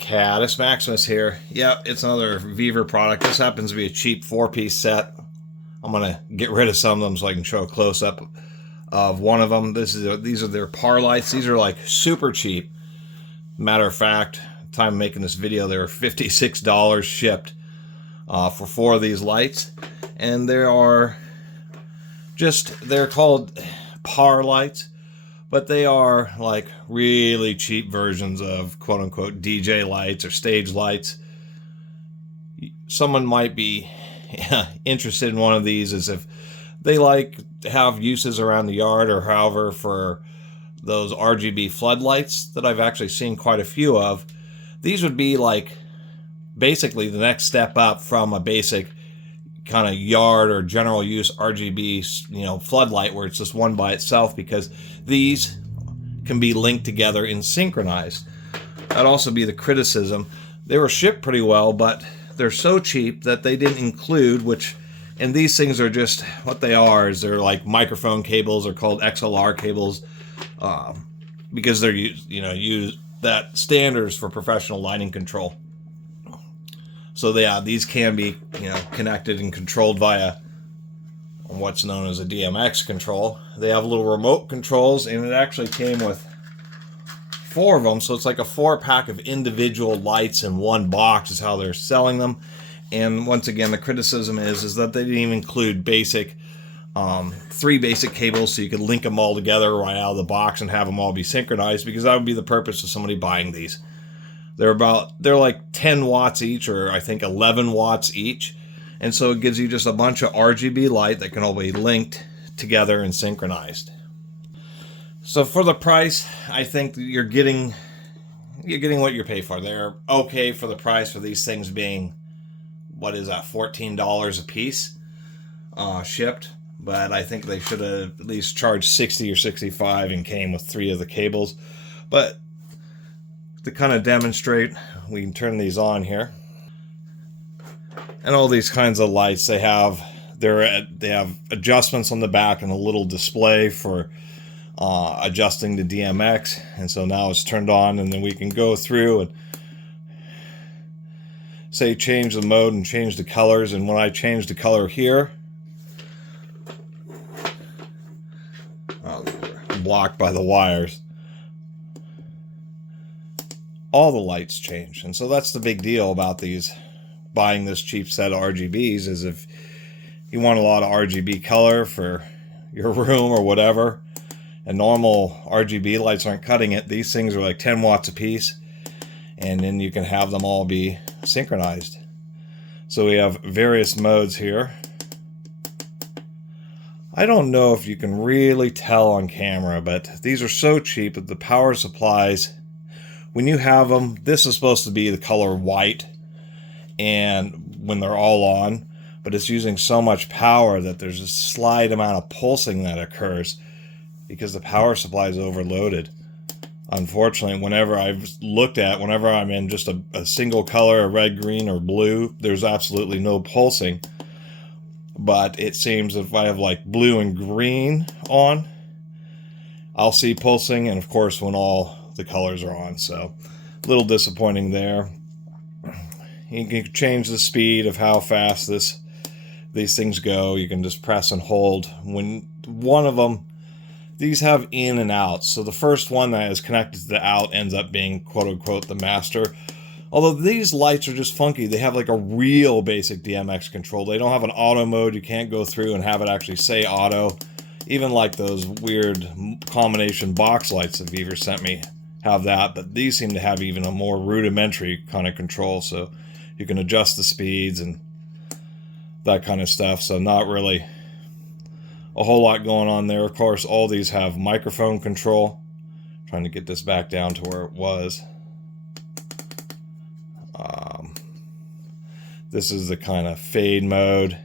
Catus Maximus here. Yeah, it's another Vevor product. This happens to be a cheap 4-piece set. I'm gonna get rid of some of them so I can show a close-up of one of them. These are their par lights. These are like super cheap. Matter of fact, time making this video, they were $56 shipped for 4 of these lights, and they're called par lights. But they are like really cheap versions of quote-unquote DJ lights or stage lights. Someone might be interested in one of these as if they like have uses around the yard or however for those RGB floodlights that I've actually seen quite a few of. These would be like basically the next step up from a basic kind of yard or general use RGB, floodlight where it's just one by itself, because these can be linked together in synchronized. That'd also be the criticism. They were shipped pretty well, but they're so cheap that they didn't include, and these things are just, what they are is they're like microphone cables, are called XLR cables, because they're used that standards for professional lighting control. So yeah, these can be connected and controlled via what's known as a DMX control. They have little remote controls, and it actually came with 4 of them, so it's like a 4-pack of individual lights in one box is how they're selling them. And once again, the criticism is that they didn't even include basic 3 basic cables so you could link them all together right out of the box and have them all be synchronized, because that would be the purpose of somebody buying these. They're like 10 watts each, or I think 11 watts each. And so it gives you just a bunch of RGB light that can all be linked together and synchronized. So for the price, I think you're getting what you pay for. They're okay for the price for these things being, what is that, $14 a piece shipped. But I think they should have at least charged $60 or $65 and came with 3 of the cables. But to kind of demonstrate, we can turn these on here. And all these kinds of lights, they have adjustments on the back and a little display for adjusting the DMX. And so now it's turned on, and then we can go through and say change the mode and change the colors. And when I change the color here, blocked by the wires, all the lights change. And so that's the big deal about these, buying this cheap set of RGBs, is if you want a lot of RGB color for your room or whatever, and normal RGB lights aren't cutting it, these things are like 10 watts a piece, and then you can have them all be synchronized. So we have various modes here. I don't know if you can really tell on camera, but these are so cheap that the power supplies, when you have them, this is supposed to be the color white and when they're all on, but it's using so much power that there's a slight amount of pulsing that occurs because the power supply is overloaded. Unfortunately, whenever I'm in just a single color, a red, green, or blue, there's absolutely no pulsing. But it seems if I have like blue and green on, I'll see pulsing, and of course when all the colors are on. So a little disappointing there. You can change the speed of how fast these things go. You can just press and hold. When one of them, these have in and out. So the first one that is connected to the out ends up being quote unquote the master. Although these lights are just funky. They have like a real basic DMX control. They don't have an auto mode. You can't go through and have it actually say auto. Even like those weird combination box lights that Vevor sent me have that. But these seem to have even a more rudimentary kind of control. So you can adjust the speeds and that kind of stuff. So not really a whole lot going on there. Of course, all these have microphone control. Trying to get this back down to where it was. This is the kind of fade mode.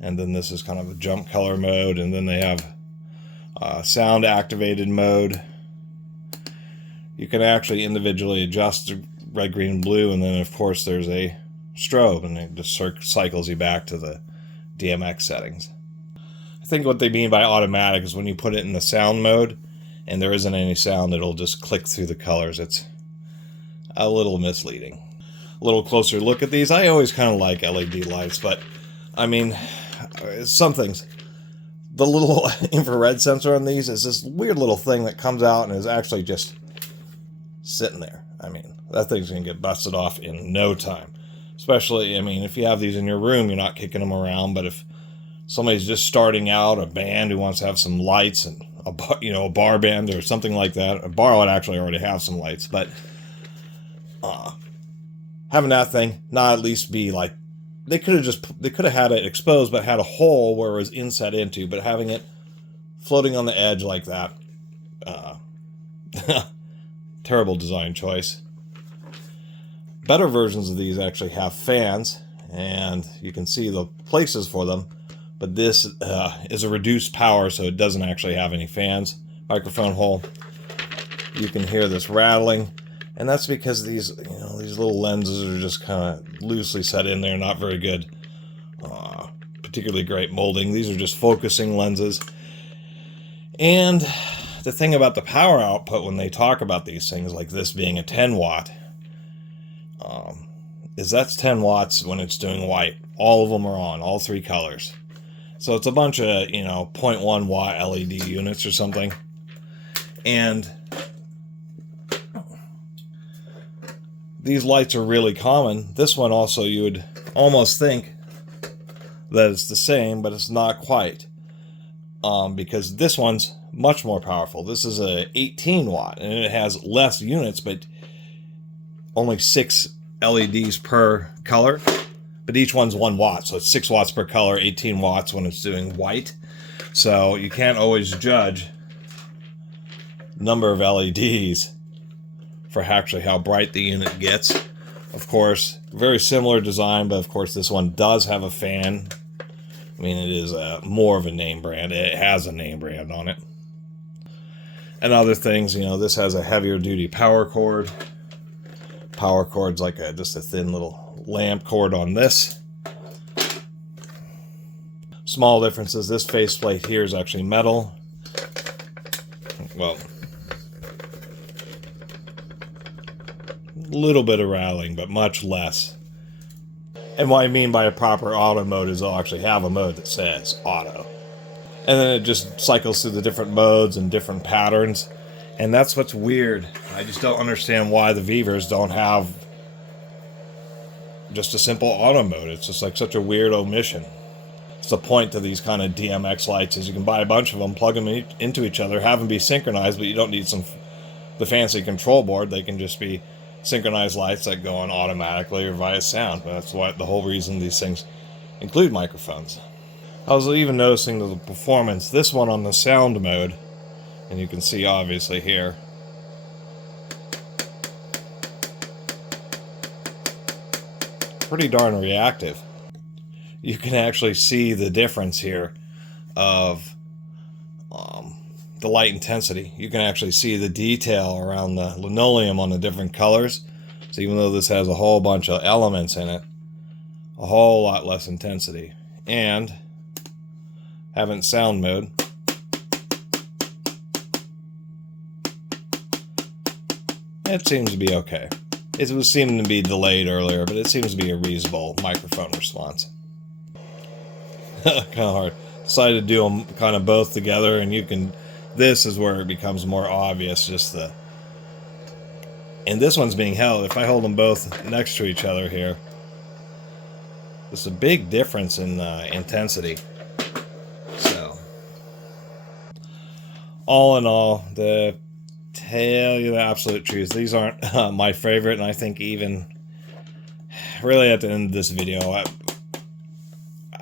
And then this is kind of a jump color mode. And then they have sound activated mode. You can actually individually adjust the red, green, and blue. And then, of course, there's a strobe. And it just cycles you back to the DMX settings. I think what they mean by automatic is when you put it in the sound mode and there isn't any sound. It'll just click through the colors. It's a little misleading. A little closer look at these. I always kind of like LED lights, but I mean, some things. The little infrared sensor on these is this weird little thing that comes out and is actually just sitting there. I mean, that thing's going to get busted off in no time. Especially, I mean, if you have these in your room, you're not kicking them around, but if somebody's just starting out, a band who wants to have some lights and a bar band or something like that. A bar would actually already have some lights, but having that thing not at least be like, they could have had it exposed, but had a hole where it was inset into, but having it floating on the edge like that, terrible design choice. Better versions of these actually have fans, and you can see the places for them, but this is a reduced power, so it doesn't actually have any fans. Microphone hole. You can hear this rattling, and that's because these little lenses are just kind of loosely set in there, not very good, particularly great molding. These are just focusing lenses. And the thing about the power output when they talk about these things, like this being a 10 watt, is that's 10 watts when it's doing white. All of them are on, all three colors. So it's a bunch of, 0.1 watt LED units or something. And these lights are really common. This one also, you would almost think that it's the same, but it's not quite. Because this one's much more powerful. This is a 18 watt, and it has less units, but only 6 LEDs per color. But each one's 1 watt, so it's 6 watts per color, 18 watts when it's doing white. So you can't always judge number of LEDs for actually how bright the unit gets. Of course, very similar design, but of course this one does have a fan. I mean, it is more of a name brand. It has a name brand on it. And other things, this has a heavier duty power cord. Power cord's like just a thin little lamp cord on this. Small differences. This faceplate here is actually metal. Well, a little bit of rattling, but much less. And what I mean by a proper auto mode is they'll actually have a mode that says auto. And then it just cycles through the different modes and different patterns. And that's what's weird. I just don't understand why the Vevors don't have just a simple auto mode. It's just like such a weird omission. It's the point to these kind of DMX lights is you can buy a bunch of them, plug them into each other, have them be synchronized, but you don't need the fancy control board. They can just be synchronized lights that go on automatically or via sound. That's why the whole reason these things include microphones. I was even noticing the performance. This one on the sound mode, and you can see obviously here, pretty darn reactive. You can actually see the difference here of the light intensity. You can actually see the detail around the linoleum on the different colors. So even though this has a whole bunch of elements in it, a whole lot less intensity. And having sound mode, it seems to be okay. It was seeming to be delayed earlier, but it seems to be a reasonable microphone response. Kind of hard. Decided to do them kind of both together, and this is where it becomes more obvious, and this one's being held. If I hold them both next to each other here, there's a big difference in intensity. So, all in all, to tell you the absolute truth, these aren't my favorite, and I think even really at the end of this video,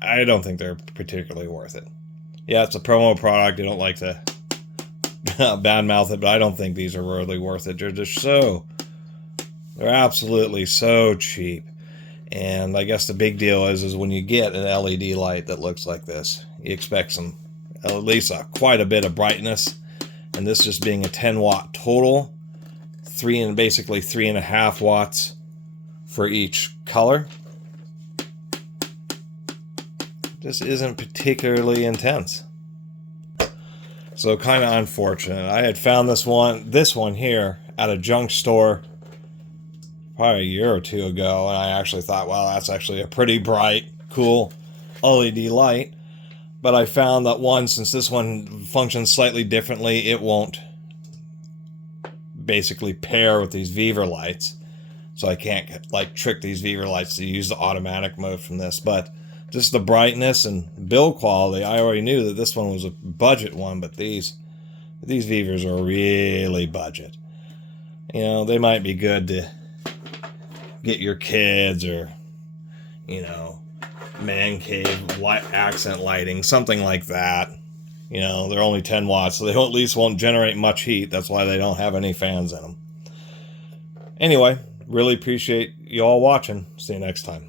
I don't think they're particularly worth it. Yeah, it's a promo product. I don't like to badmouth it, but I don't think these are really worth it. They're absolutely so cheap. And I guess the big deal is when you get an LED light that looks like this, you expect at least quite a bit of brightness. And this just being a 10 watt total, basically 3.5 watts for each color, just isn't particularly intense. So kind of unfortunate. I had found this one here at a junk store probably a year or two ago, and I actually thought, well, that's actually a pretty bright, cool LED light. But I found that since this one functions slightly differently, it won't basically pair with these Vevor lights. So I can't like trick these Vevor lights to use the automatic mode from this. But just the brightness and build quality, I already knew that this one was a budget one, but these Vevors are really budget. You know, they might be good to get your kids or, you know, man cave accent lighting, something like that. You know, they're only 10 watts, so they at least won't generate much heat. That's why they don't have any fans in them. Anyway, really appreciate you all watching. See you next time.